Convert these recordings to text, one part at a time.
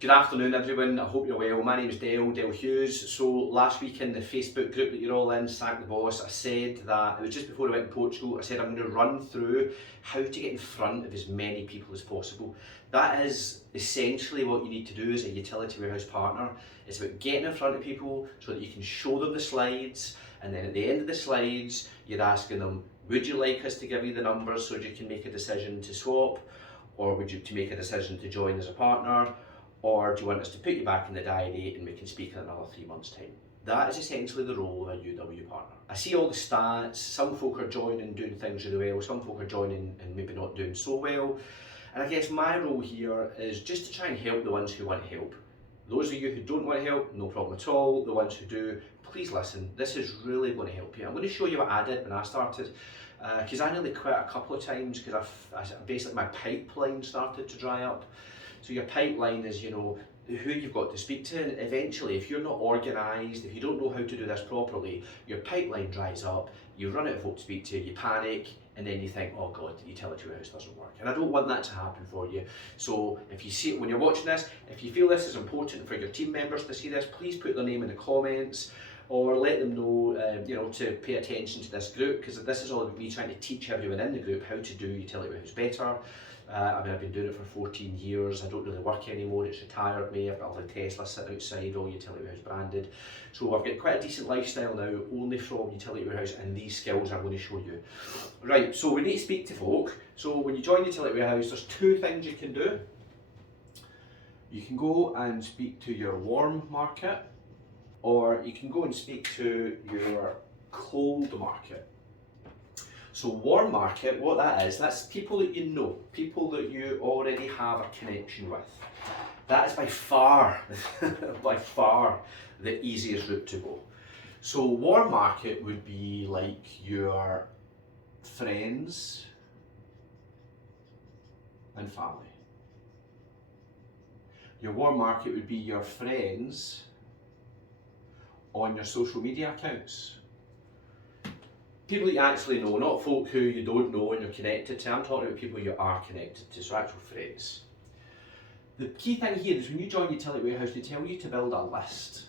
Good afternoon everyone, I hope you're well. My name is Dale Hughes. So last week in the Facebook group that you're all in, Sack the Boss, I said that, it was just before I went to Portugal, I said I'm going to run through how to get in front of as many people as possible. That is essentially what you need to do as a utility warehouse partner. It's about getting in front of people so that you can show them the slides, and then at the end of the slides you're asking them, would you like us to give you the numbers so that you can make a decision to swap, or would you to make a decision to join as a partner? Or do you want us to put you back in the diary and we can speak in another 3 months' time? That is essentially the role of a UW partner. I see all the stats, some folk are joining and doing things really well, some folk are joining and maybe not doing so well. And I guess my role here is just to try and help the ones who want help. Those of you who don't want help, no problem at all. The ones who do, please listen. This is really going to help you. I'm going to show you what I did when I started, because I nearly quit a couple of times because basically my pipeline started to dry up. So your pipeline is, you know, who you've got to speak to, and eventually if you're not organised, if you don't know how to do this properly, your pipeline dries up, you run out of folk to speak to, you panic, and then you think, oh God, the utility warehouse doesn't work. And I don't want that to happen for you. So if you see it when you're watching this, if you feel this is important for your team members to see this, please put their name in the comments, or let them know, you know, to pay attention to this group, because this is all about me trying to teach everyone in the group how to do utility warehouse better. I mean, I've been doing it for 14 years, I don't really work anymore, it's retired me, I've got a little Tesla sitting outside, all utility warehouse branded. So I've got quite a decent lifestyle now, only from utility warehouse, and these skills I'm going to show you. Right, so we need to speak to folk. So when you join utility warehouse, there's two things you can do. You can go and speak to your warm market, or you can go and speak to your cold market. So warm market, what that is, that's people that you know, people that you already have a connection with. That is by far, by far the easiest route to go. So warm market would be like your friends and family. Your warm market would be your friends on your social media accounts. People that you actually know, not folk who you don't know and you're connected to. I'm talking about people you are connected to, so actual friends. The key thing here is when you join Utility Warehouse, they tell you to build a list.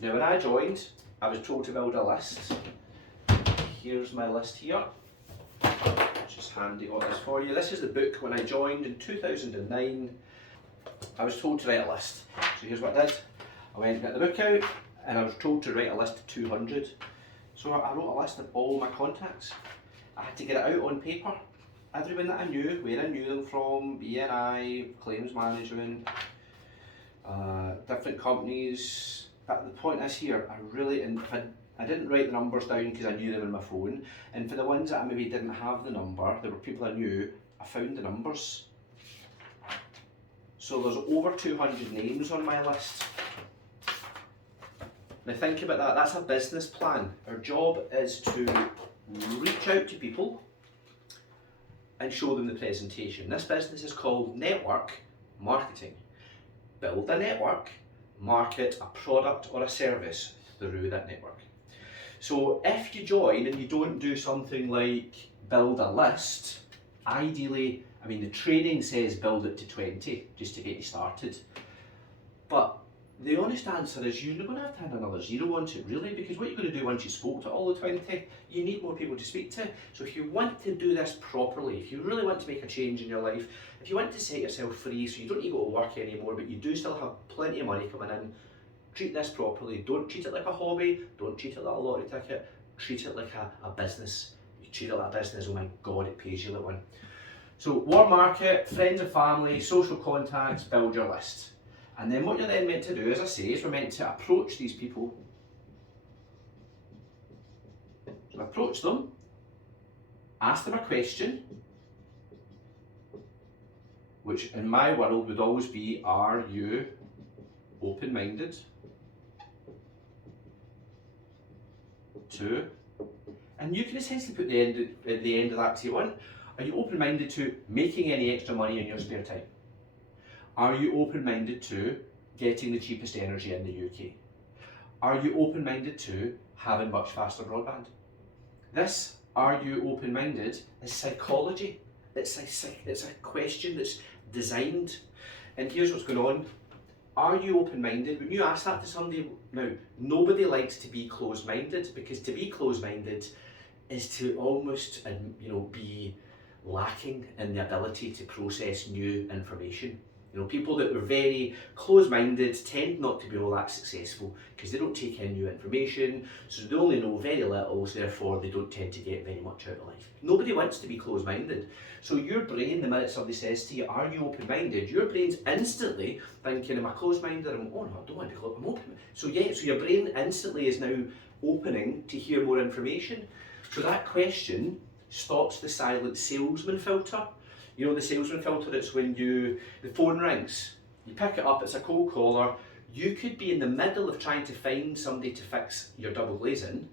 Now when I joined, I was told to build a list. Here's my list here. Just handy all this for you. This is the book when I joined in 2009. I was told to write a list. So here's what I did. I went and got the book out and I was told to write a list of 200. So I wrote a list of all my contacts. I had to get it out on paper. Everyone that I knew, where I knew them from, BNI, claims management, different companies. But the point is here, I didn't write the numbers down because I knew them in my phone. And for the ones that I maybe didn't have the number, there were people I knew, I found the numbers. So there's over 200 names on my list. Now think about that, that's a business plan. Our job is to reach out to people and show them the presentation. This business is called network marketing. Build a network, market a product or a service through that network. So if you join and you don't do something like build a list, ideally, I mean the training says build it to 20 just to get you started. But the honest answer is you're going to have to add another zero onto it, really, because what you're going to do once you spoke to all the 20, you need more people to speak to. So if you want to do this properly, if you really want to make a change in your life, if you want to set yourself free so you don't need to go to work anymore, but you do still have plenty of money coming in, treat this properly. Don't treat it like a hobby, don't treat it like a lottery ticket, treat it like a business. You treat it like a business, oh my God, it pays you like one. So warm market, friends and family, social contacts, build your list. And then what you're then meant to do, as I say, is we're meant to approach these people. So approach them, ask them a question, which in my world would always be, are you open-minded to, and you can essentially put at the end of that to one, are you open-minded to making any extra money in your spare time? Are you open-minded to getting the cheapest energy in the UK? Are you open-minded to having much faster broadband? This, are you open-minded, is psychology. It's a question that's designed. And here's what's going on. are you open-minded? When you ask that to somebody, now, nobody likes to be closed-minded, because to be closed-minded is to almost, be lacking in the ability to process new information. People that were very close-minded tend not to be all that successful because they don't take in new information, so they only know very little, so therefore they don't tend to get very much out of life. Nobody wants to be closed-minded. So your brain, the minute somebody says to you, are you open-minded? Your brain's instantly thinking, am I closed-minded? Oh no, I don't want to be closed, I'm open. So your brain instantly is now opening to hear more information. So that question stops the silent salesman filter. The salesman filter, it's when the phone rings, you pick it up, it's a cold caller, you could be in the middle of trying to find somebody to fix your double glazing,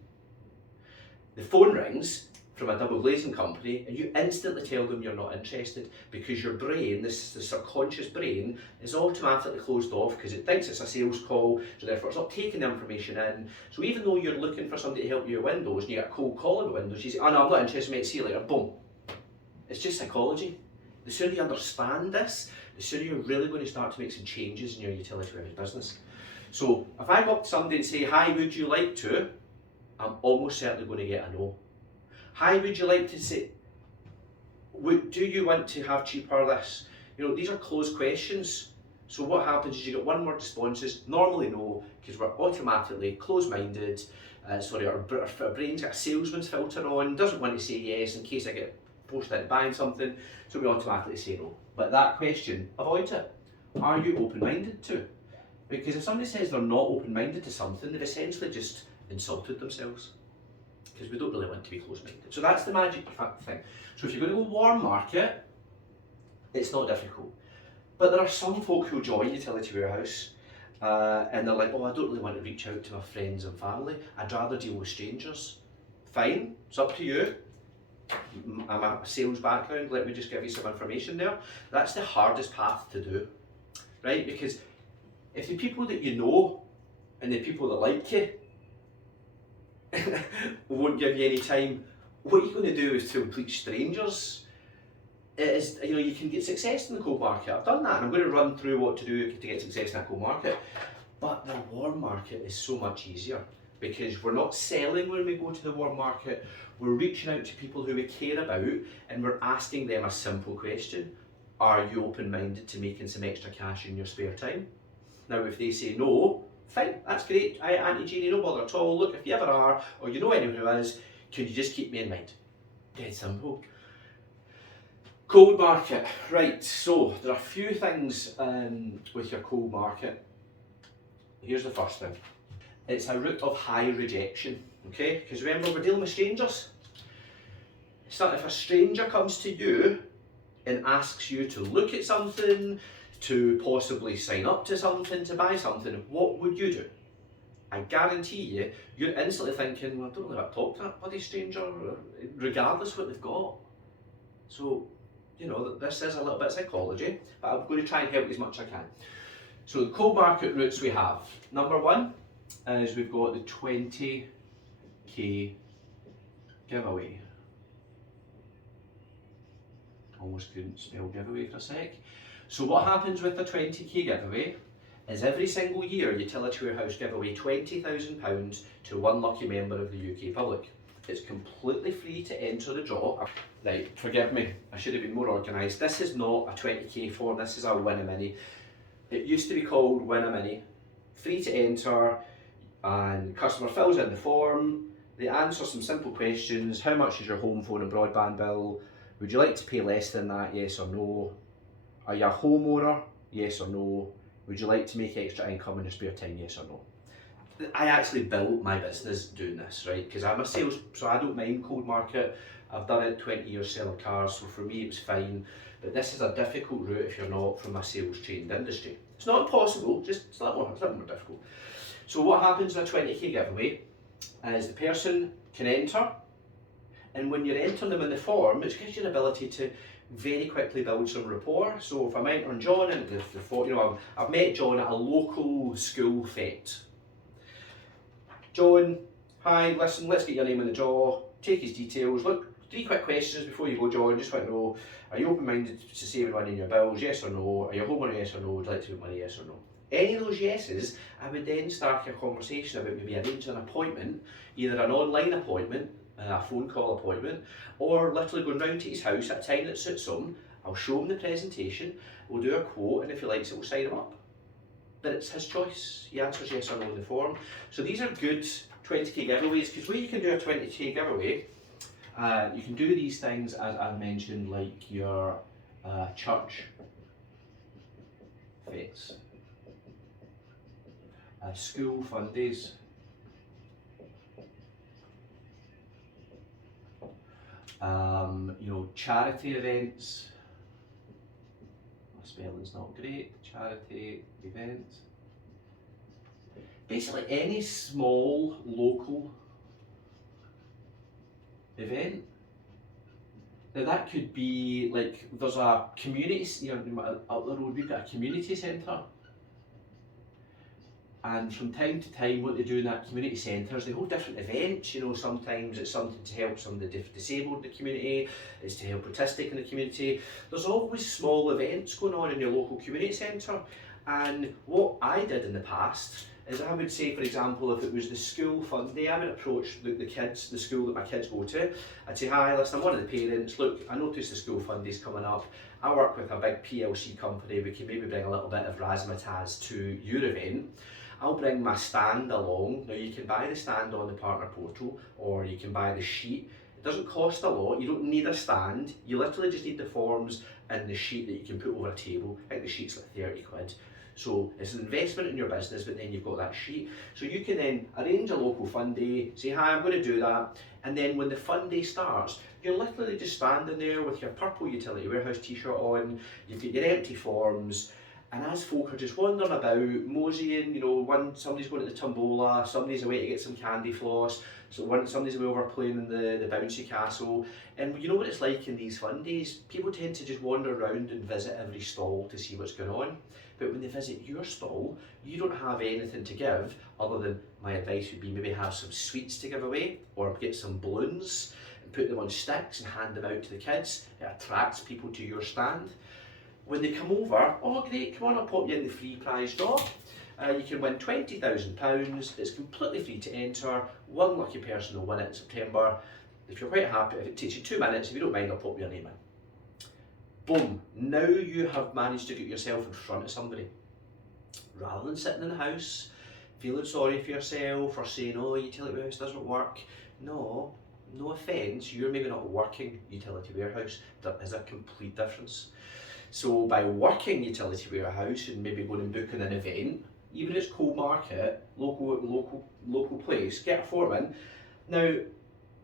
the phone rings from a double glazing company and you instantly tell them you're not interested, because your brain, the subconscious brain, is automatically closed off because it thinks it's a sales call, so therefore it's not taking the information in. So even though you're looking for somebody to help you with Windows and you get a cold call about Windows, you say, oh no, I'm not interested, mate, see you later, boom. It's just psychology. The sooner you understand this, the sooner you're really going to start to make some changes in your utility warehouse business. So if I go up to somebody and say, hi, would you like to? I'm almost certainly going to get a no. Hi, would you like to say, do you want to have cheaper this? These are closed questions. So what happens is you get one word responses, normally no, because we're automatically closed-minded. Our brain's got a salesman's filter on, doesn't want to say yes in case I get forced into buying something, so we automatically say no. But that question, avoid it. Are you open-minded to? Because if somebody says they're not open-minded to something, they've essentially just insulted themselves, because we don't really want to be closed-minded. So that's the magic thing. So if you're going to go warm market, it's not difficult. But there are some folk who join Utility Warehouse and they're like, oh, I don't really want to reach out to my friends and family, I'd rather deal with strangers. Fine, it's up to you. I'm a sales background, let me just give you some information there. That's the hardest path to do, right? Because if the people that you know and the people that like you won't give you any time, what you're going to do is to complete strangers. It is, you can get success in the cold market. I've done that, and I'm going to run through what to do to get success in that cold market. But the warm market is so much easier, because we're not selling when we go to the warm market. We're reaching out to people who we care about, and we're asking them a simple question. Are you open-minded to making some extra cash in your spare time? Now, if they say no, fine, that's great. Auntie Jeannie, no bother at all. Look, if you ever are, or you know anyone who is, can you just keep me in mind? Dead simple. Cold market. Right, so there are a few things with your cold market. Here's the first thing. It's a route of high rejection, okay? Because remember, we're dealing with strangers. So if a stranger comes to you and asks you to look at something, to possibly sign up to something, to buy something, what would you do? I guarantee you, you're instantly thinking, well, I don't really want to talk to that bloody stranger, regardless of what they've got. So, this is a little bit of psychology, but I'm going to try and help you as much as I can. So the cold market routes we have. Number one is we've got the 20k giveaway. Almost couldn't spell giveaway for a sec. So what happens with the 20k giveaway is every single year Utility Warehouse give away £20,000 to one lucky member of the UK public. It's completely free to enter the draw. Right, forgive me, I should have been more organised. This is not a 20k form, this is a Win a Mini. It used to be called Win a Mini. Free to enter, and the customer fills in the form, they answer some simple questions. How much is your home phone and broadband bill? Would you like to pay less than that, yes or no? Are you a homeowner, yes or no? Would you like to make extra income in your spare time, yes or no? I actually built my business doing this, right? Because I'm a sales, so I don't mind cold market. I've done it 20 years selling cars, so for me it was fine. But this is a difficult route if you're not from a sales trained industry. It's not impossible, just it's a little more difficult. So what happens in a 20k giveaway is the person can enter, and when you're entering them in the form, it gives you the ability to very quickly build some rapport. So if I'm entering John into I've met John at a local school fete. John, hi, listen, let's get your name in the draw, take his details. Look, 3 quick questions before you go, John. Just want to know, are you open-minded to saving money in your bills, yes or no? Are you a homeowner, yes or no? Would you like to make money, yes or no? Any of those yeses, I would then start a conversation about maybe arranging an appointment, either an online appointment, a phone call appointment, or literally going round to his house at a time that suits him. I'll show him the presentation, we'll do a quote, and if he likes it, we'll sign him up. But it's his choice. He answers yes or no in the form. So these are good 20k giveaways, because where you can do a 20k giveaway, you can do these things as I mentioned, like your church fetes, school fun days, you know, charity events. My spelling's not great. Charity events. Basically any small local event. Now that could be like, there's a community, you know, up the road we've got a community centre, and from time to time what they do in that community centre is they hold different events. You know, sometimes it's something to help somebody disabled in the community, it's to help autistic in the community. There's always small events going on in your local community centre, and what I did in the past is I would say, for example, if it was the school fun day, I would approach the kids, the school that my kids go to. I'd say, hi, listen, I'm one of the parents. Look, I noticed the school fun day's coming up. I work with a big PLC company. We can maybe bring a little bit of razzmatazz to your event. I'll bring my stand along. Now you can buy the stand on the partner portal, or you can buy the sheet. It doesn't cost a lot. You don't need a stand. You literally just need the forms and the sheet that you can put over a table. I think the sheet's like 30 quid. So it's an investment in your business, but then you've got that sheet. So you can then arrange a local fun day, say, hi, I'm going to do that. And then when the fun day starts, you're literally just standing there with your purple utility warehouse t-shirt on, you've got your empty forms, and as folk are just wandering about, moseying, you know, somebody's going to the tombola, somebody's away to get some candy floss, so somebody's away over playing in the bouncy castle. And you know what it's like in these fun days? People tend to just wander around and visit every stall to see what's going on. But when they visit your stall, you don't have anything to give other than, my advice would be maybe have some sweets to give away, or get some balloons and put them on sticks and hand them out to the kids. It attracts people to your stand. When they come over, oh great, come on, I'll pop you in the free prize draw. You can win £20,000, it's completely free to enter, one lucky person will win it in September. If you're quite happy, if it takes you 2 minutes, if you don't mind, I'll pop your name in. Boom, now you have managed to get yourself in front of somebody. Rather than sitting in the house, feeling sorry for yourself, or saying, oh, utility warehouse doesn't work. No offence, you're maybe not working utility warehouse, there is a complete difference. So by working utility warehouse and maybe going and booking an event, even if it's cold market, local place, get a form in. Now,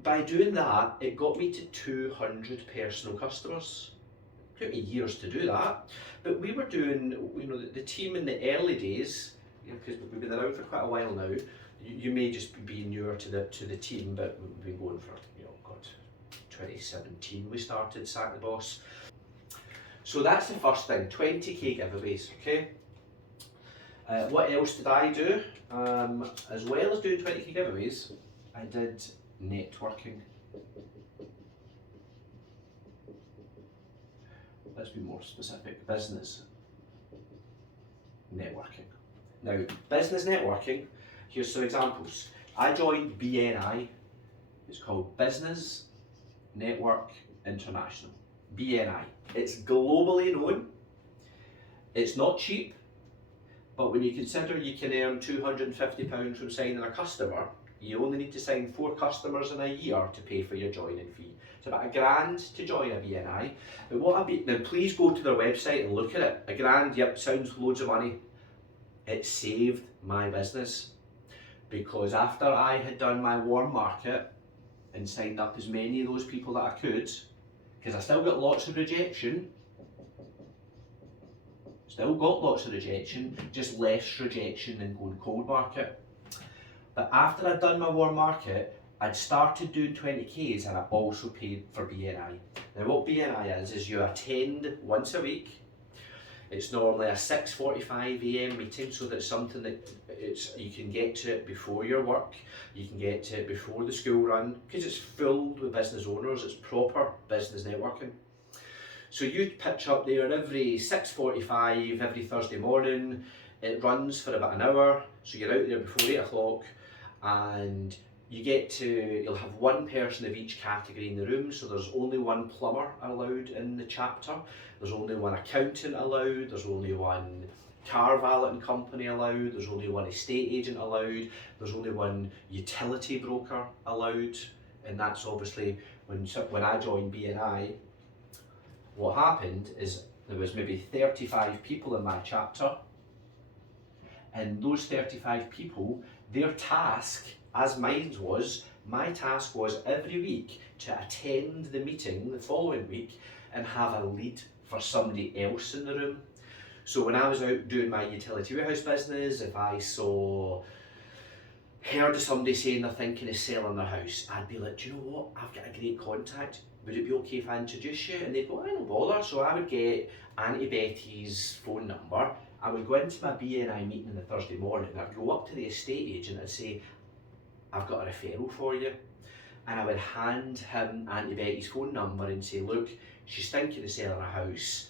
by doing that, it got me to 200 personal customers. It took me years to do that, but we were doing, you know, the team in the early days, because we've been around for quite a while now. You may just be newer to the team, but we've been going for, you know, God, 2017 we started Sack the Boss. So that's the first thing, 20k giveaways, okay? What else did I do? As well as doing 20k giveaways, I did networking. Let's be more specific, business networking. Now, business networking, here's some examples. I joined BNI, it's called Business Network International, BNI. It's globally known, it's not cheap, but when you consider you can earn £250 from signing a customer, you only need to sign 4 customers in a year to pay for your joining fee. It's about £1,000 to join a BNI. But now please go to their website and look at it. £1,000, yep, sounds loads of money. It saved my business, because after I had done my warm market and signed up as many of those people that I could, because I still got lots of rejection, just less rejection than going cold market. But after I'd done my warm market, I'd started doing 20Ks and I also paid for BNI. Now what BNI is you attend once a week. It's normally a 6:45 AM meeting, so that's something that you can get to it before your work, you can get to it before the school run, because it's filled with business owners, it's proper business networking. So you pitch up there every 6:45 every Thursday morning. It runs for about an hour, so you're out there before 8 o'clock, and you'll have one person of each category in the room, so there's only one plumber allowed in the chapter, there's only one accountant allowed, there's only one car valeting company allowed, there's only one estate agent allowed, there's only one utility broker allowed, and that's obviously when I joined BNI, what happened is there was maybe 35 people in my chapter, and those 35 people, their task, as mine was, my task was every week to attend the meeting the following week and have a lead for somebody else in the room. So when I was out doing my utility warehouse business, if I heard of somebody saying they're thinking of selling their house, I'd be like, do you know what, I've got a great contact, would it be okay if I introduce you? And they'd go, I don't bother. So I would get Auntie Betty's phone number, I would go into my BNI meeting on the Thursday morning, and I'd go up to the estate agent and say, I've got a referral for you. And I would hand him Auntie Betty's phone number and say, look, she's thinking of selling a house,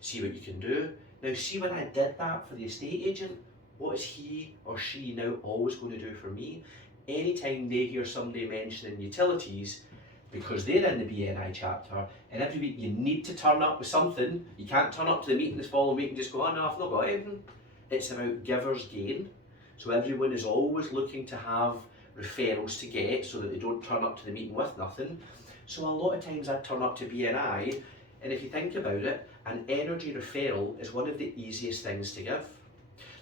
see what you can do. Now see, when I did that for the estate agent, what is he or she now always going to do for me? Anytime they hear somebody mentioning utilities, because they're in the BNI chapter, and every week you need to turn up with something. You can't turn up to the meeting this following week and just go, oh no, I've not got anything. It's about givers gain. So everyone is always looking to have referrals to get so that they don't turn up to the meeting with nothing. So a lot of times I turn up to BNI, and if you think about it, an energy referral is one of the easiest things to give,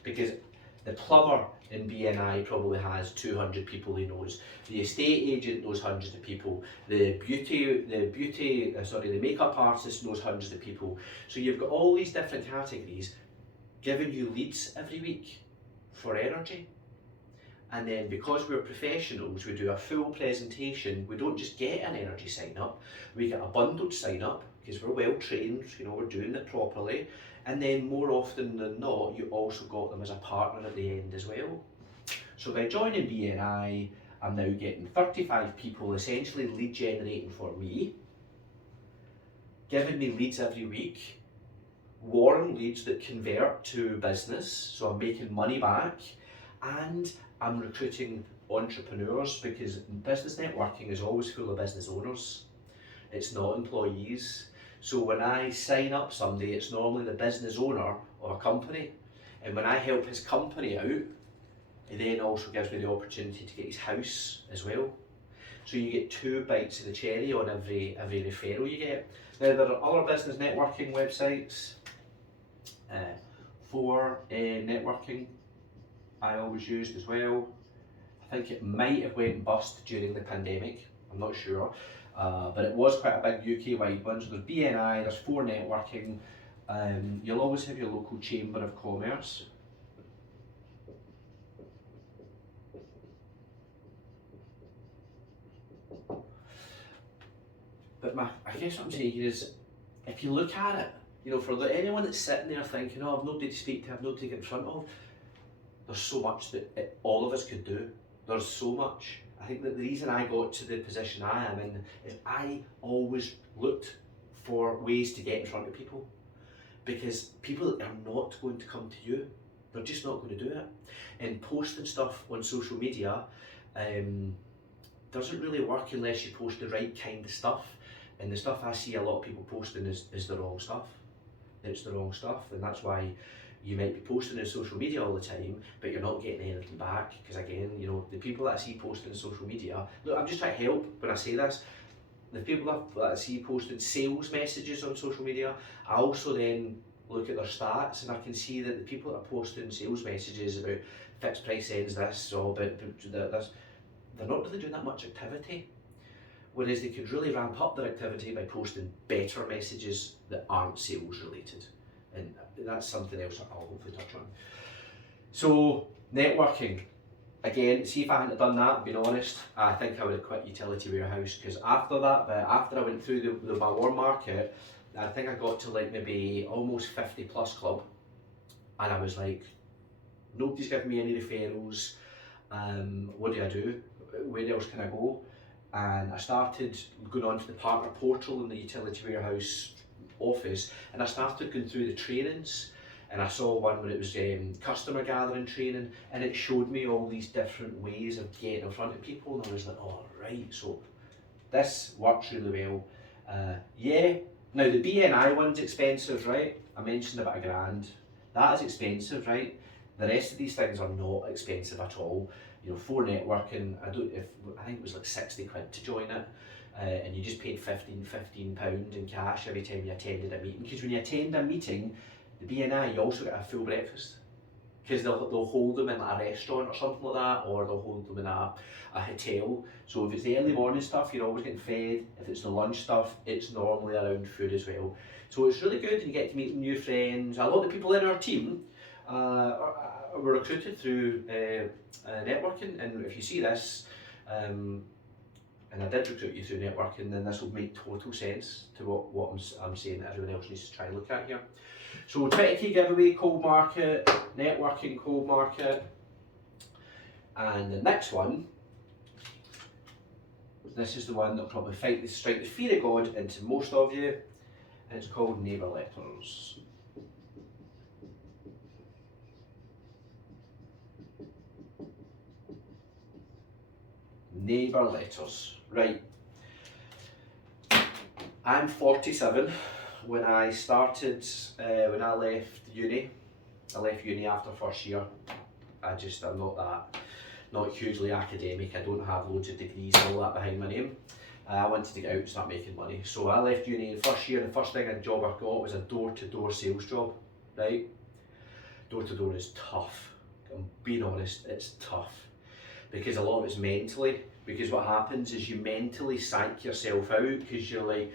because the plumber in BNI probably has 200 people he knows. The estate agent knows hundreds of people. The makeup artist knows hundreds of people. So you've got all these different categories giving you leads every week for energy. And then because we're professionals, we do a full presentation. We don't just get an energy sign up, we get a bundled sign up because we're well trained, we're doing it properly. And then more often than not, you also got them as a partner at the end as well. So by joining BNI, I'm now getting 35 people essentially lead generating for me, giving me leads every week, warm leads that convert to business, so I'm making money back, and I'm recruiting entrepreneurs, because business networking is always full of business owners. It's not employees. So when I sign up somebody, it's normally the business owner of a company. And when I help his company out, it then also gives me the opportunity to get his house as well. So you get 2 bites of the cherry on every referral you get. Now there are other business networking websites for networking I always used as well. I think it might have went bust during the pandemic, I'm not sure. But it was quite a big UK-wide one. So there's BNI, there's For Networking, you'll always have your local Chamber of Commerce. But I guess what I'm saying here is, if you look at it, for anyone that's sitting there thinking, oh, I've nobody to speak to, I've nobody to get in front of, there's so much that all of us could do. There's so much. I think that the reason I got to the position I am in is I always looked for ways to get in front of people, because people are not going to come to you. They're just not going to do it. And posting stuff on social media doesn't really work unless you post the right kind of stuff. And the stuff I see a lot of people posting is the wrong stuff. It's the wrong stuff, and that's why you might be posting on social media all the time, but you're not getting anything back. Because again, the people that I see posting on social media, look, I'm just trying to help when I say this. The people that I see posting sales messages on social media, I also then look at their stats, and I can see that the people that are posting sales messages about fixed price ends this, or about this, they're not really doing that much activity. Whereas they could really ramp up their activity by posting better messages that aren't sales related. And that's something else I'll hopefully touch on. So, networking. Again, see, if I hadn't done that, being honest, I think I would have quit utility warehouse, because after that, after I went through my warm market, I think I got to like maybe almost 50 plus club, and I was like, nobody's giving me any referrals. What do I do? Where else can I go? And I started going on to the partner portal in the utility warehouse office, and I started going through the trainings, and I saw one where it was customer gathering training, and it showed me all these different ways of getting in front of people, and I was like, oh right, so this works really well. Yeah, now the BNI one's expensive, right? I mentioned about £1,000. That is expensive, right? The rest of these things are not expensive at all. You know, for networking, I think it was like 60 quid to join it, and you just paid £15 in cash every time you attended a meeting. Because when you attend a meeting, the BNI, you also get a full breakfast. Because they'll hold them in like a restaurant or something like that, or they'll hold them in a hotel. So if it's the early morning stuff, you're always getting fed. If it's the lunch stuff, it's normally around food as well. So it's really good, and you get to meet new friends. A lot of the people in our team were recruited through networking, and if you see this, and I did recruit you through networking, then this will make total sense to what I'm saying that everyone else needs to try and look at here. So 20k giveaway, cold market, networking, cold market, and the next one, this is the one that'll probably strike the fear of God into most of you, and it's called Neighbour Letters. Neighbour Letters, right. I'm 47. When I started, when I left uni after first year. I'm not hugely academic. I don't have loads of degrees and all that behind my name. I wanted to get out and start making money. So I left uni in first year, and the first job I got was a door-to-door sales job, right? Door-to-door is tough. I'm being honest, it's tough. Because a lot of it's mentally, because what happens is you mentally psych yourself out, because you're like,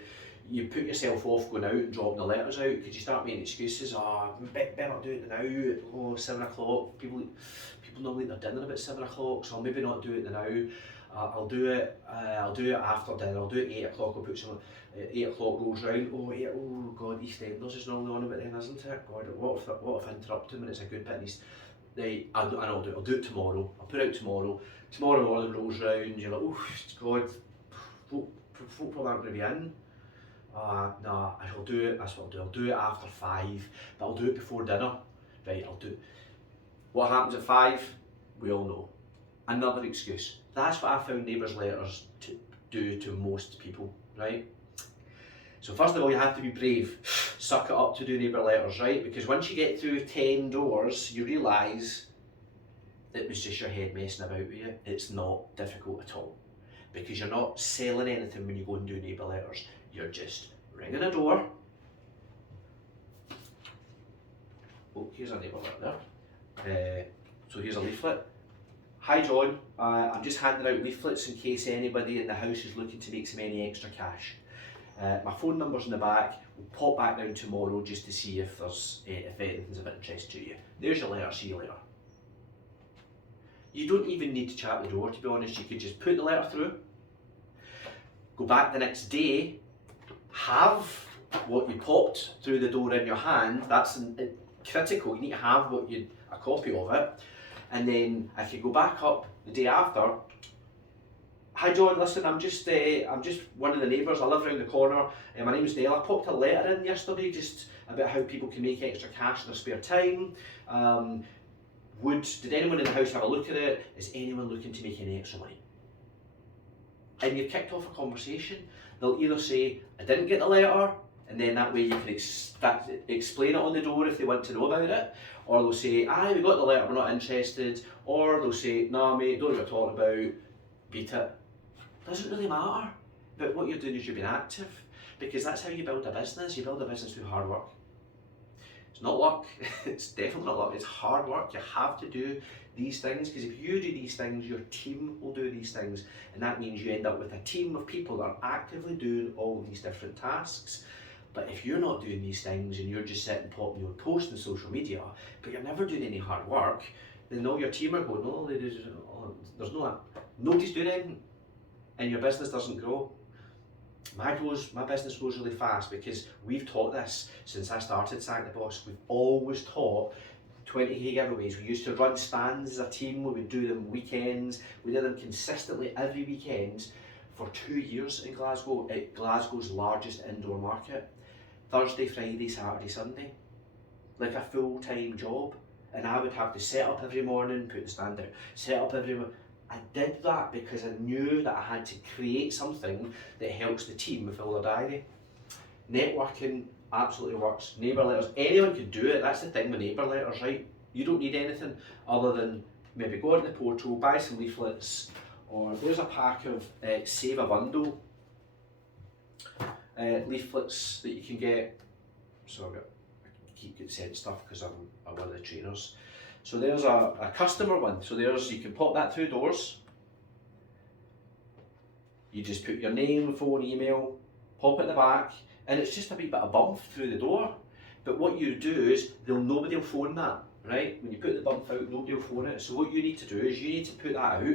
you put yourself off going out and dropping the letters out, because you start making excuses. Oh, better do it now. Oh, 7 o'clock. People normally eat their dinner about 7 o'clock, so I'll maybe not do it now. I'll do it after dinner. I'll do it 8 o'clock. I'll put some 8 o'clock rolls round. Oh God, EastEnders is normally on about then, isn't it? God, what if I interrupt him and it's a good bit? Right, I'll do it tomorrow. I'll put it out tomorrow. Tomorrow morning rolls round. You're like, oh God, folk probably aren't going to be in. Nah, I'll do it. That's what I'll do. I'll do it after 5, but I'll do it before dinner. Right, I'll do it. What happens at 5? We all know. Another excuse. That's what I found Neighbour Letters to do to most people, right? So first of all, you have to be brave. Suck it up to do Neighbour Letters, right? Because once you get through 10 doors, you realise it was just your head messing about with you. It's not difficult at all. Because you're not selling anything when you go and do Neighbour Letters. You're just ringing a door. Oh, here's a neighbour letter there. So here's a leaflet. Hi John, I'm just handing out leaflets in case anybody in the house is looking to make some extra cash. My phone number's in the back. We'll pop back down tomorrow just to see if anything's of interest to you. There's your letter, see you later. You don't even need to chat the door, to be honest. You could just put the letter through, go back the next day, have what you popped through the door in your hand. That's critical. You need to have a copy of it, and then if you go back up the day after, hi John, listen, I'm just one of the neighbours. I live around the corner. My name's Dale. I popped a letter in yesterday just about how people can make extra cash in their spare time. Did anyone in the house have a look at it? Is anyone looking to make any extra money? And you've kicked off a conversation. They'll either say, I didn't get the letter, and then that way you can explain it on the door if they want to know about it, or they'll say, aye, we got the letter, we're not interested, or they'll say, nah mate, don't know what you're talking about, beat it. Doesn't really matter, but what you're doing is you're being active, because that's how you build a business. You build a business through hard work. It's not luck, it's definitely not luck, it's hard work. You have to do these things, because if you do these things, your team will do these things, and that means you end up with a team of people that are actively doing all these different tasks. But if you're not doing these things and you're just sitting popping your post on social media, but you're never doing any hard work, then all your team are going, oh, nobody's doing anything, and your business doesn't grow. My business grows really fast because we've taught this since I started Sank the Boss. We've always taught 20k giveaways. We used to run stands as a team. We would do them weekends. We did them consistently every weekend for 2 years in Glasgow, at Glasgow's largest indoor market. Thursday, Friday, Saturday, Sunday, like a full-time job. And I would have to set up every morning, put the stand out, set up every morning. I did that because I knew that I had to create something that helps the team fill their diary. Networking absolutely works. Neighbour letters, anyone can do it. That's the thing with neighbour letters, right? You don't need anything other than maybe go onto the portal, buy some leaflets, or there's a pack of Save a Bundle leaflets that you can get. So I keep getting sent stuff because I'm one of the trainers. So there's a customer one. So there's, you can pop that through doors. You just put your name, phone, email, pop it in the back, and it's just a wee bit of bump through the door. But what you do is, nobody will phone that, right? When you put the bump out, nobody will phone it. So what you need to do is you need to put that out,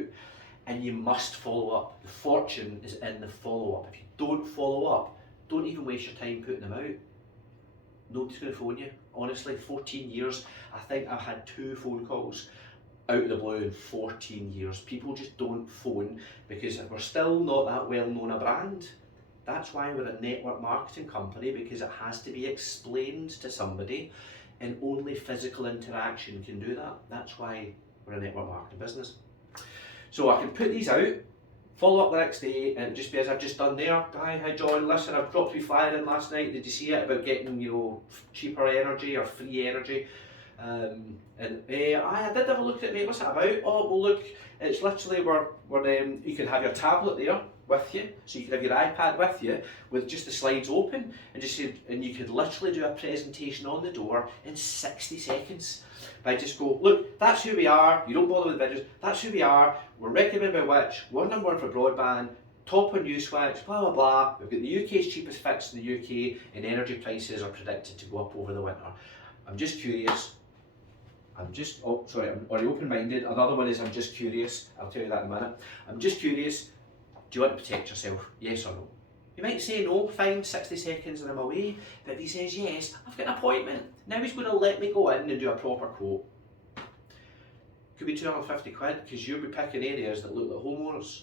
and you must follow up. The fortune is in the follow-up. If you don't follow up, don't even waste your time putting them out. Nobody's going to phone you. Honestly, 14 years, I think I've had 2 phone calls out of the blue in 14 years. People just don't phone because we're still not that well known a brand. That's why we're a network marketing company, because it has to be explained to somebody, and only physical interaction can do that. That's why we're a network marketing business. So I can put these out, follow up the next day, and just be as I've just done there. Hi John, listen, I've dropped you flyer in last night. Did you see it about getting, you know, cheaper energy or free energy? I did have a look at it, what's it about? Oh, well look, it's literally where you can have your tablet there with you, so you can have your iPad with you with just the slides open, and you could literally do a presentation on the door in 60 seconds. By just go, look, that's who we are, you don't bother with videos, that's who we are, we're recommended by which, we're number 1 for broadband, top on Newswatch, blah blah blah. We've got the UK's cheapest fix in the UK, and energy prices are predicted to go up over the winter. I'm just curious. I'm already open-minded. Another one is I'm just curious. I'll tell you that in a minute. I'm just curious. Do you want to protect yourself? Yes or no? You might say no, fine, 60 seconds and I'm away. But if he says yes, I've got an appointment. Now he's going to let me go in and do a proper quote. Could be 250 quid, because you'll be picking areas that look like homeowners.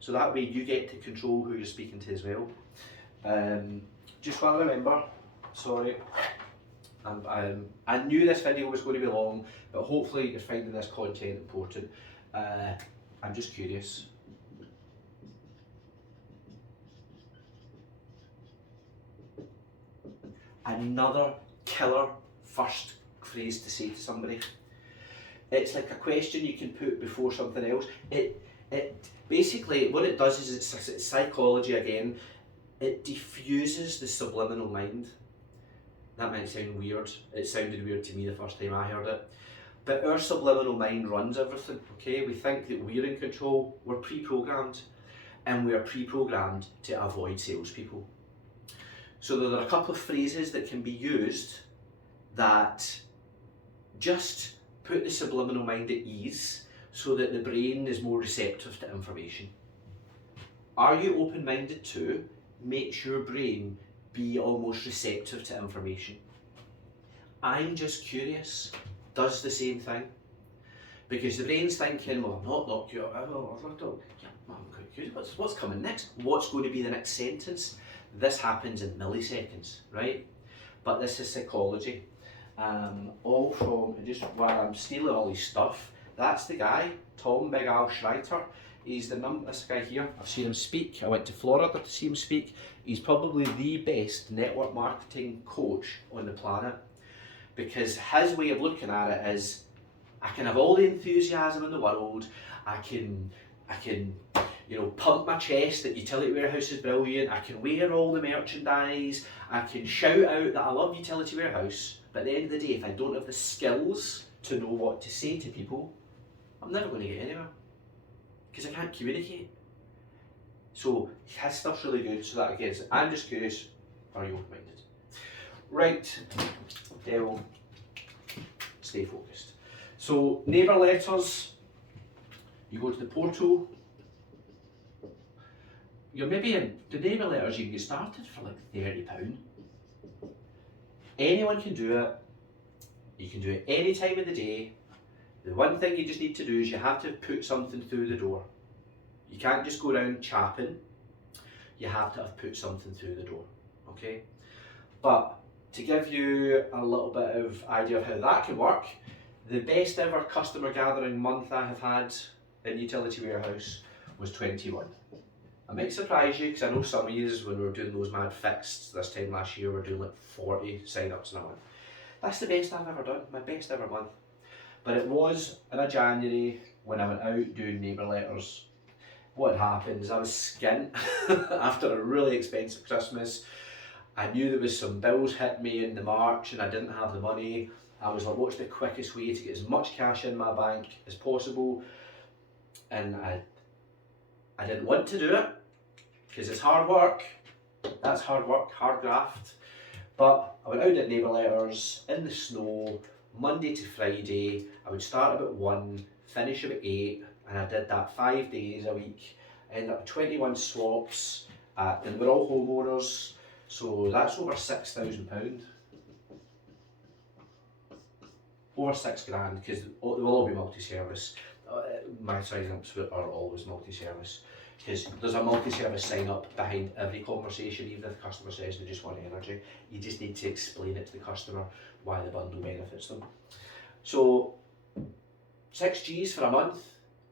So that way you get to control who you're speaking to as well. Just want to remember, sorry, I knew this video was going to be long, but hopefully you're finding this content important. I'm just curious. Another killer first phrase to say to somebody. It's like a question you can put before something else. It basically, what it does is it's psychology again. It diffuses the subliminal mind. That might sound weird. It sounded weird to me the first time I heard it. But our subliminal mind runs everything, okay? We think that we're in control. We're pre-programmed, and we are pre-programmed to avoid salespeople. So there are a couple of phrases that can be used that just put the subliminal mind at ease so that the brain is more receptive to information. Are you open-minded to makes your brain be almost receptive to information? I'm just curious does the same thing. Because the brain's thinking, well, I'm not curious, yeah, I'm quite curious, what's coming next? What's going to be the next sentence? This happens in milliseconds, right? But this is psychology. All from, just while I'm stealing all his stuff, that's the guy, Tom Big Al Schreiter. He's this guy here, I've seen him speak. I went to Florida to see him speak. He's probably the best network marketing coach on the planet, because his way of looking at it is, I can have all the enthusiasm in the world, I can you know, pump my chest that Utility Warehouse is brilliant, I can wear all the merchandise, I can shout out that I love Utility Warehouse, but at the end of the day, if I don't have the skills to know what to say to people, I'm never going to get anywhere, because I can't communicate. So his stuff's really good, so that again, I'm just curious, are you open-minded? Right, Daryl, stay focused. So Neighbour Letters, you go to the portal, you're maybe in the Neighbour Letters, you can get started for like £30. Anyone can do it, you can do it any time of the day. The one thing you just need to do is you have to put something through the door. You can't just go around chapping, you have to have put something through the door, okay? But to give you a little bit of idea of how that can work, the best ever customer gathering month I have had in Utility Warehouse was 21. I might surprise you, because I know some of you, when we were doing those mad fixed this time last year, we were doing like 40 sign-ups in a month. That's the best I've ever done, my best ever month. But it was in a January when I went out doing Neighbour Letters. What happened is I was skint after a really expensive Christmas. I knew there was some bills hit me in the March and I didn't have the money. I was like, what's the quickest way to get as much cash in my bank as possible? And I didn't want to do it because it's hard work. That's hard work, hard graft. But I went out at Neighbour Letters in the snow, Monday to Friday. I would start about 1, finish about 8, and I did that 5 days a week. I ended up with 21 swaps, and we're all homeowners, so that's over £6,000. Over £6,000, because they will all be multi-service. My sign-ups are always multi-service, because there's a multi-service sign-up behind every conversation. Even if the customer says they just want energy, you just need to explain it to the customer why the bundle benefits them. So 6 Gs for a month,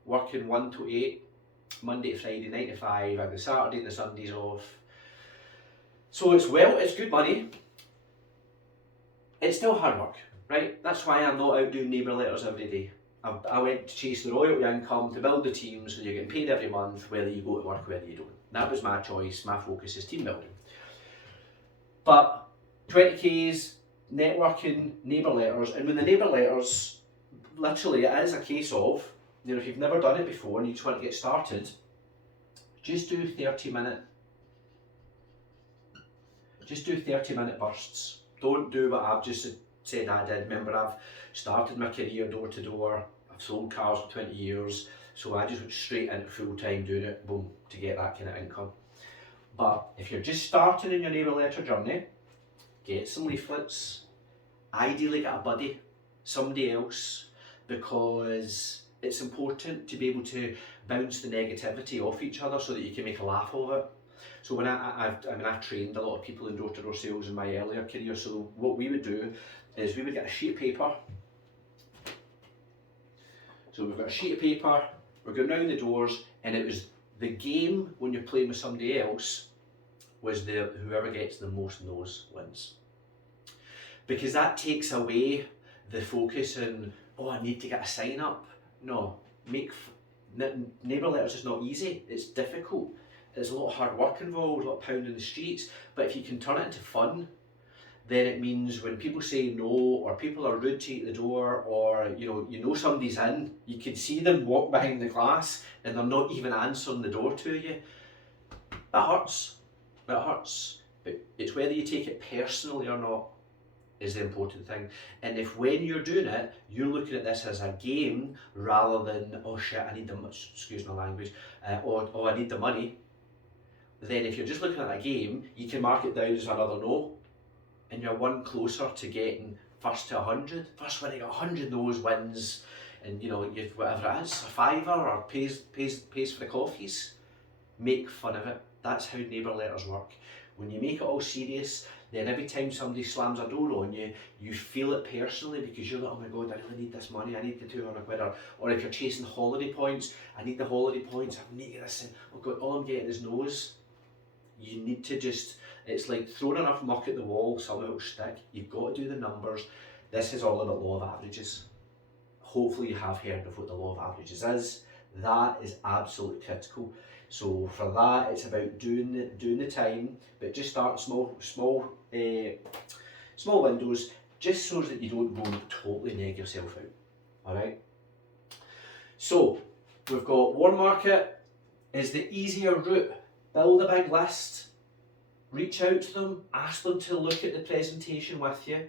working 1 to 8, Monday to Friday, 9 to 5, and the Saturday and the Sundays off. So it's good money. It's still hard work, right? That's why I'm not out doing Neighbour Letters every day. I went to chase the royalty income, to build the team so you're getting paid every month, whether you go to work, whether you don't. That was my choice. My focus is team building. But 20Ks, networking, Neighbour Letters, and when the Neighbour Letters, literally it is a case of, if you've never done it before and you just want to get started, just do 30-minute bursts. Don't do what I've just said I did. Remember, I've started my career door to door. I've sold cars for 20 years, so I just went straight into full time doing it, boom, to get that kind of income. But if you're just starting in your Neighbour Letter journey, get some leaflets. Ideally get a buddy, somebody else, because it's important to be able to bounce the negativity off each other so that you can make a laugh of it. So when I've trained a lot of people in door-to-door sales in my earlier career. So what we would do is we would get a sheet of paper. So we've got a sheet of paper, we're going round the doors, and it was the game when you're playing with somebody else was whoever gets the most no's wins. Because that takes away the focus on, oh, I need to get a sign up. No, Neighbour Letters is not easy, it's difficult. There's a lot of hard work involved, a lot of pounding the streets, but if you can turn it into fun, then it means when people say no, or people are rude to you at the door, or you know somebody's in, you can see them walk behind the glass and they're not even answering the door to you. That hurts. It hurts. But it's whether you take it personally or not is the important thing. And if when you're doing it, you're looking at this as a game rather than, oh shit, I need the, excuse my language, or oh, I need the money, then if you're just looking at a game, you can mark it down as another no, and you're one closer to getting first to 100. First when you got 100 no's wins, and whatever it is, a fiver or pays for the coffees. Make fun of it. That's how Neighbour Letters work. When you make it all serious, then every time somebody slams a door on you, you feel it personally, because you're like, oh my god, I really need this money, I need the 200 quid, or if you're chasing holiday points, I need the holiday points, I need to get this in, oh god, all I'm getting is no's. You need to it's like throwing enough muck at the wall, some of it will stick. You've got to do the numbers. This is all about law of averages. Hopefully you have heard of what the law of averages is. That is absolutely critical. So for that, it's about doing the time, but just start small windows, just so that you don't go and totally neg yourself out. All right. So we've got warm market is the easier route. Build a big list, reach out to them, ask them to look at the presentation with you,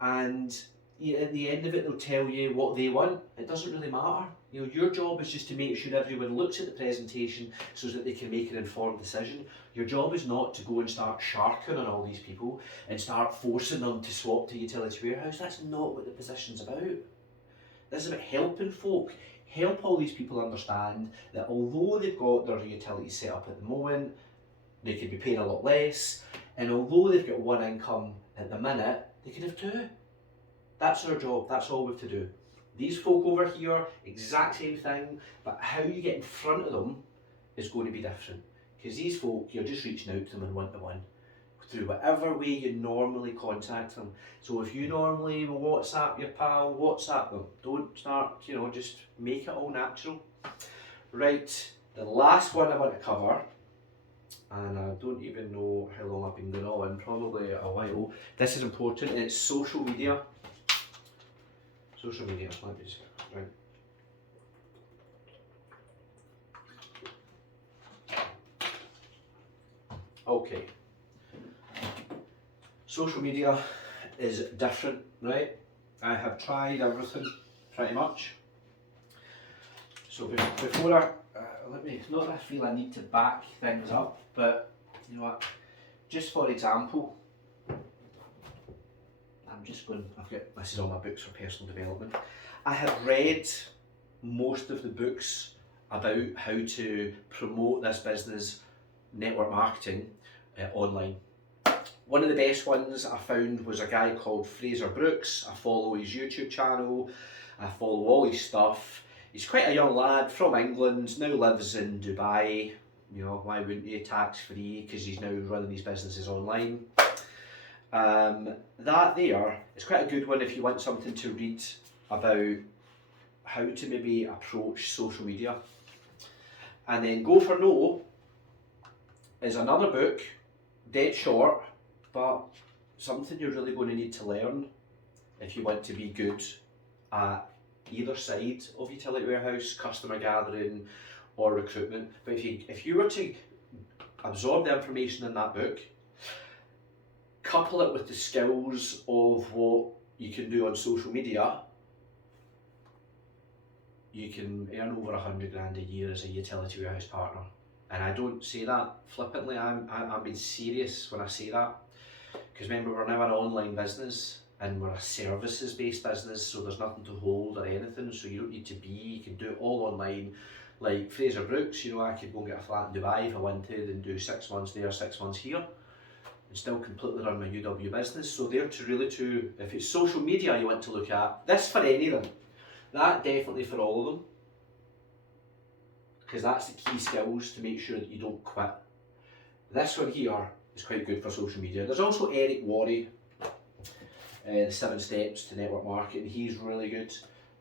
and at the end of it they'll tell you what they want. It doesn't really matter. Your job is just to make sure everyone looks at the presentation so that they can make an informed decision. Your job is not to go and start sharking on all these people and start forcing them to swap to Utility Warehouse. That's not what the position's about. This is about helping folk. Help all these people understand that although they've got their utilities set up at the moment, they could be paying a lot less. And although they've got one income at the minute, they could have two. That's our job, that's all we have to do. These folk over here, exact same thing, but how you get in front of them is going to be different. Because these folk, you're just reaching out to them in one-to-one through whatever way you normally contact them. So if you normally WhatsApp your pal, WhatsApp them. Don't start, just make it all natural. Right, the last one I want to cover, and I don't even know how long I've been going on, probably a while. This is important, and it's social media. Social media, let me just, right. Okay. Social media is different, right? I have tried everything, pretty much. So before let me, not that I feel I need to back things up, but you know what, just for example, this is all my books for personal development. I have read most of the books about how to promote this business, network marketing, online. One of the best ones I found was a guy called Fraser Brooks. I follow his YouTube channel, I follow all his stuff. He's quite a young lad from England, now lives in Dubai. Why wouldn't he? Tax free, because he's now running his businesses online. That there is quite a good one if you want something to read about how to maybe approach social media. And then Go for No is another book, dead short, but something you're really going to need to learn if you want to be good at either side of utility warehouse, customer gathering or recruitment. But if you were to absorb the information in that book, couple it with the skills of what you can do on social media, you can earn over 100 grand a year as a utility warehouse partner. And I don't say that flippantly, I'm being serious when I say that. Because remember, we're now an online business and we're a services based business, so there's nothing to hold or anything, so you don't need to be, you can do it all online. Like Fraser Brooks, I could go and get a flat in Dubai if I wanted and do 6 months there, 6 months here, and still completely run my UW business. So they're if it's social media you want to look at, this for any of them, that definitely for all of them, because that's the key skills to make sure that you don't quit. This one here is quite good for social media. There's also Eric Worre, the 7 Steps to Network Marketing. He's really good.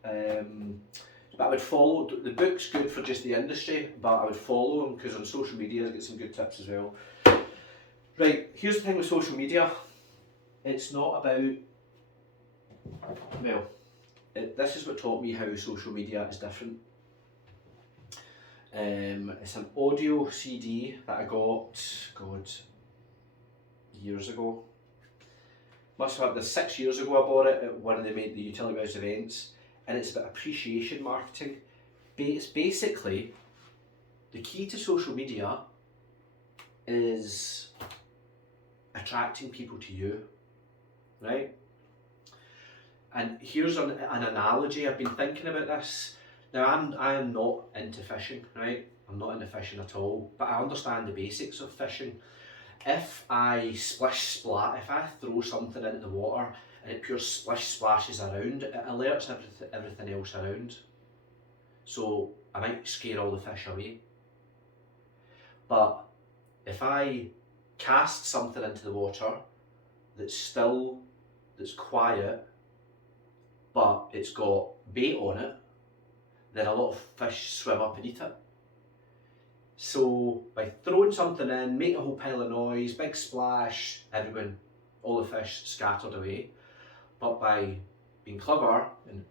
But I would follow, the book's good for just the industry, but I would follow him because on social media I get some good tips as well. Right, here's the thing with social media. It's not about, this is what taught me how social media is different. It's an audio CD that I got, years ago. Must have been 6 years ago I bought it at one of the utility warehouse events, and it's about appreciation marketing. It's basically, the key to social media is attracting people to you, right? And here's an analogy. I've been thinking about this. Now I am not into fishing, right? I'm not into fishing at all, but I understand the basics of fishing. If I if I throw something into the water and it pure splashes around, it alerts everything else around. So I might scare all the fish away. But if I cast something into the water that's quiet, but it's got bait on it, then a lot of fish swim up and eat it. So by throwing something in, making a whole pile of noise, big splash, all the fish scattered away. But by being clever and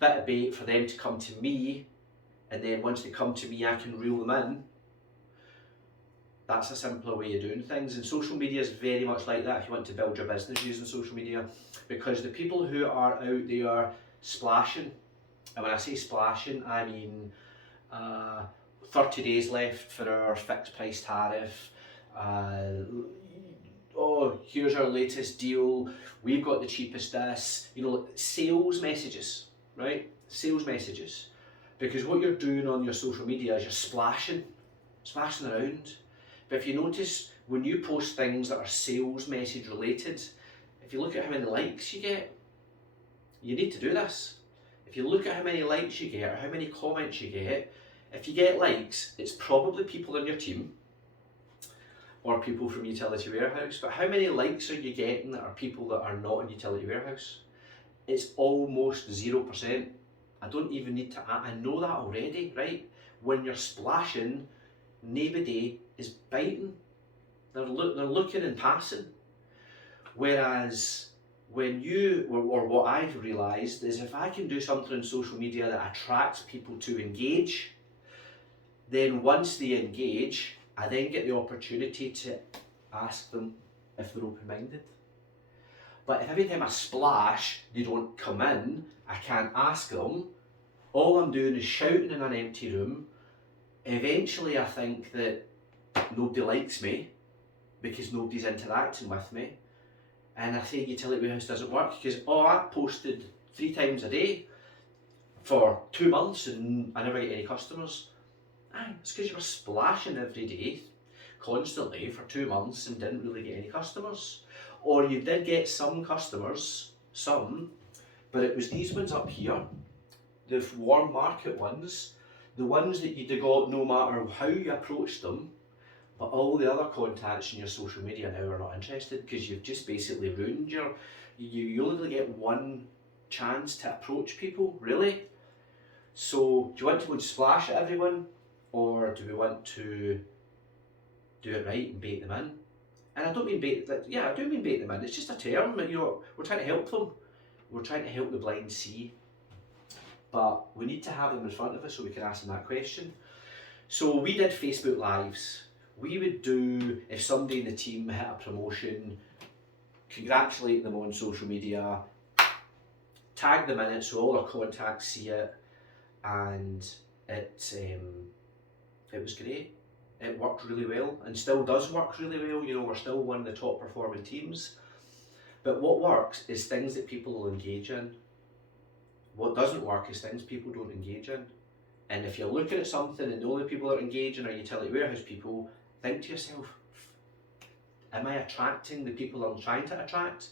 bit of bait for them to come to me, and then once they come to me I can reel them in, that's a simpler way of doing things. And social media is very much like that if you want to build your business using social media, because the people who are out there splashing, and when I say splashing I mean 30 days left for our fixed price tariff, oh here's our latest deal, we've got the cheapest this, sales messages, right? Sales messages. Because what you're doing on your social media is you're splashing around. But if you notice, when you post things that are sales message related, if you look at how many likes you get, you need to do this. If you look at how many likes you get or how many comments you get, if you get likes, it's probably people in your team or people from Utility Warehouse, but how many likes are you getting that are people that are not in Utility Warehouse? It's almost 0%. I don't even need to, I know that already, right? When you're splashing, nobody is biting. They're looking and passing. Whereas when you, or what I've realised is if I can do something on social media that attracts people to engage, then once they engage, I then get the opportunity to ask them if they're open-minded. But if every time I splash, they don't come in, I can't ask them, all I'm doing is shouting in an empty room. Eventually I think that nobody likes me because nobody's interacting with me. And I say Utility Warehouse doesn't work because, I posted 3 times a day for 2 months and I never get any customers. It's because you were splashing every day, constantly for 2 months and didn't really get any customers. Or you did get some customers, but it was these ones up here, the warm market ones, the ones that you'd have got no matter how you approached them, but all the other contacts in your social media now are not interested because you've just basically ruined you only really get one chance to approach people, really. So do you want to go and splash at everyone, or do we want to do it right and bait them in? And I don't mean bait, I do mean bait them in, it's just a term, we're trying to help them. We're trying to help the blind see. But we need to have them in front of us so we can ask them that question. So we did Facebook Lives. We would do, if somebody in the team hit a promotion, congratulate them on social media, tag them in it so all our contacts see it, and it was great. It worked really well and still does work really well. We're still one of the top performing teams. But what works is things that people will engage in. What doesn't work is things people don't engage in. And if you're looking at something and the only people that are engaging are Utility Warehouse people, think to yourself, am I attracting the people I'm trying to attract?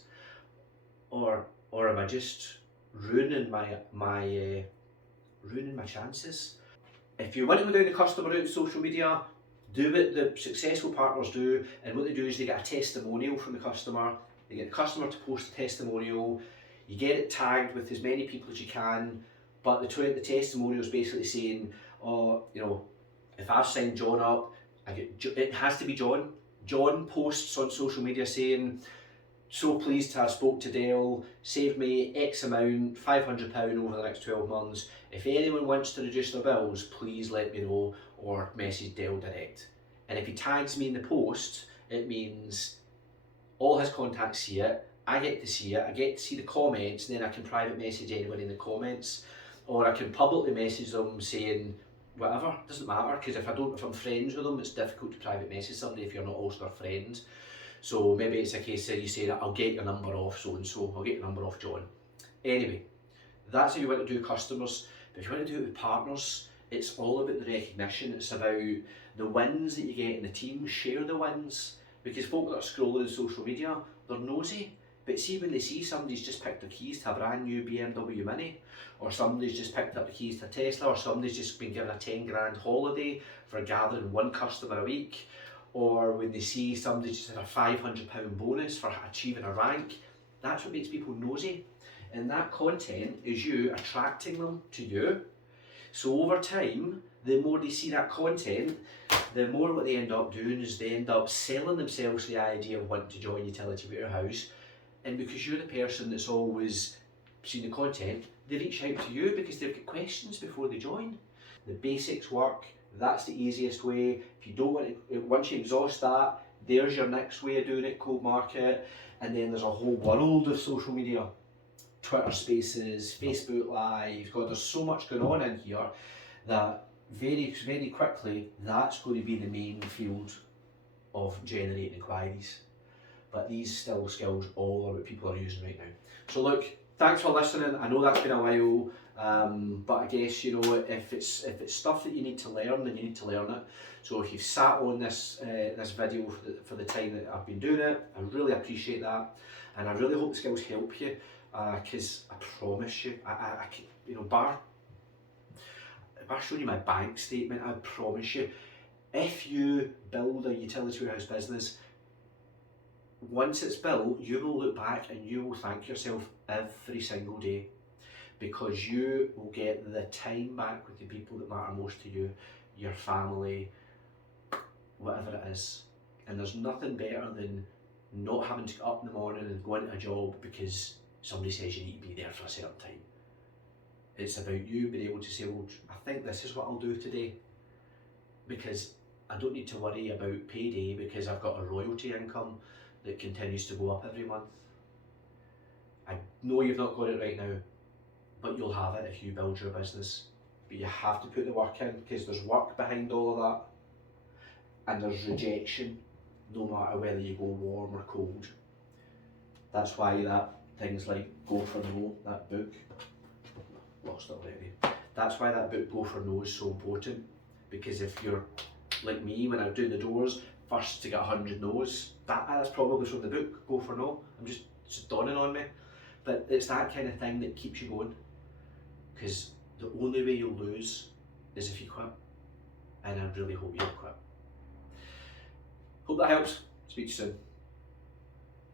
Or am I just ruining my chances? If you want to go down the customer route in social media, do what the successful partners do, and what they do is they get a testimonial from the customer. They get the customer to post a testimonial. You get it tagged with as many people as you can, but the testimonial is basically saying, if I've signed John up, it has to be John. John posts on social media saying, so pleased to have spoke to Dale, saved me X amount, £500 over the next 12 months. If anyone wants to reduce their bills, please let me know or message Dale direct. And if he tags me in the post, it means all his contacts see it, I get to see it, I get to see the comments, and then I can private message anybody in the comments, or I can publicly message them saying whatever, doesn't matter, because if I'm friends with them, it's difficult to private message somebody if you're not also their friends. So maybe it's a case that you say that I'll get your number off so and so, I'll get your number off John. Anyway, that's if you want to do customers. But if you want to do it with partners, it's all about the recognition. It's about the wins that you get in the team. Share the wins, because folk that are scrolling social media, they're nosy. But see, when they see somebody's just picked their keys to a brand new BMW Mini, or somebody's just picked up the keys to a Tesla, or somebody's just been given a 10 grand holiday for gathering one customer a week, or when they see somebody's just had a £500 bonus for achieving a rank, that's what makes people nosy. And that content is you attracting them to you. So over time, the more they see that content, the more what they end up doing is they end up selling themselves the idea of wanting to join Utility Warehouse. And because you're the person that's always seen the content, they reach out to you because they've got questions before they join. The basics work, that's the easiest way. If you don't want to, once you exhaust that, there's your next way of doing it, cold market. And then there's a whole world of social media. Twitter Spaces, Facebook Live, God, there's so much going on in here that very, very quickly, that's going to be the main field of generating inquiries. But these skills all are what people are using right now. So look, thanks for listening. I know that's been a while. But I guess, you know, if it's stuff that you need to learn, then you need to learn it. So if you've sat on this this video for the time that I've been doing it, I really appreciate that, and I really hope the skills help you, because I promise you, I can, you know, bar showing you my bank statement, I promise you, if you build a utility warehouse business, once it's built, you will look back and you will thank yourself every single day, because you will get the time back with the people that matter most to you, your family, whatever it is. And there's nothing better than not having to get up in the morning and go into a job because somebody says you need to be there for a certain time. It's about you being able to say, well, I think this is what I'll do today, because I don't need to worry about payday because I've got a royalty income that continues to go up every month. I know you've not got it right now, but you'll have it if you build your business. But you have to put the work in, because there's work behind all of that, and there's rejection, no matter whether you go warm or cold. That's why that things like Go For No, that book, lost it already. That's why that book Go For No is so important, because if you're like me when I was doing the doors, first to get 100 no's, that's probably from the book Go For No. It's dawning on me. But it's that kind of thing that keeps you going, because the only way you'll lose is if you quit, and I really hope you'll quit. Hope that helps. Speak to you soon.